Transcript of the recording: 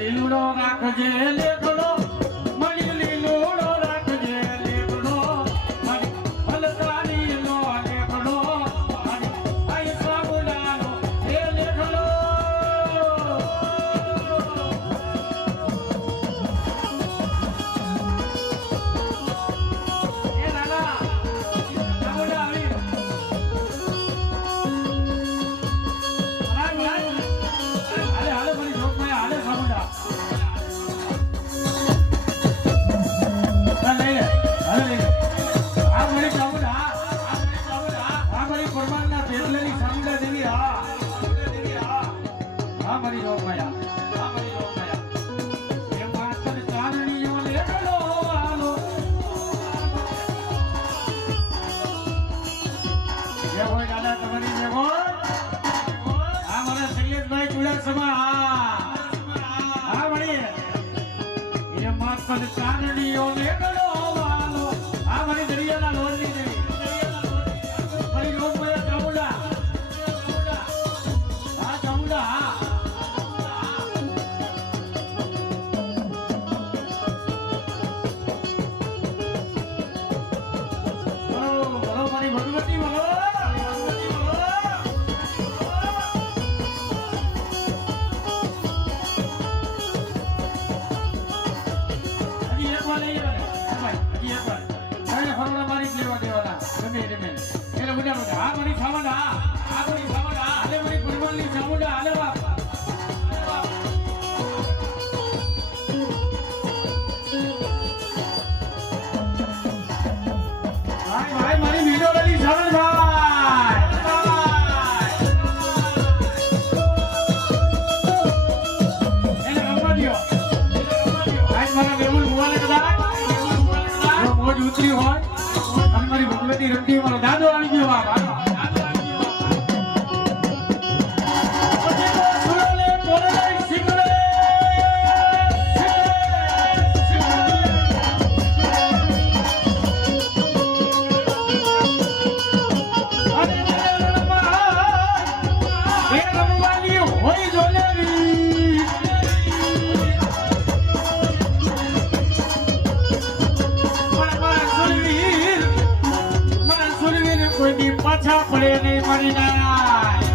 લીલુડો રાખજે લેખડો મળી લીલુડો રાખજે લેખડો મળી હલતાની નો લેખડો મળી આઈ સાબુડાનો એ લેખડો એ નાના સાબુડા આવી હાલે ભરી જોકમાં હાલે સાબુડા ચાંદણીઓ ને ગળો વાલો આ મારી દરિયાના લોલની દેવી મારી લોકમયા ચામુંડા આ ચામુંડા બોલો મારી ભગવતી બોલો મારી વિડિયો વાળી સાવણ એને રમવા દો આજ મારા બેમુલ મુવાલે કદાચ મોજ ઉતરી હોય અને મારી ભગવતી રમતી મારો દાદો આવી ગયો આ પાછા પડે નહીં મરી ના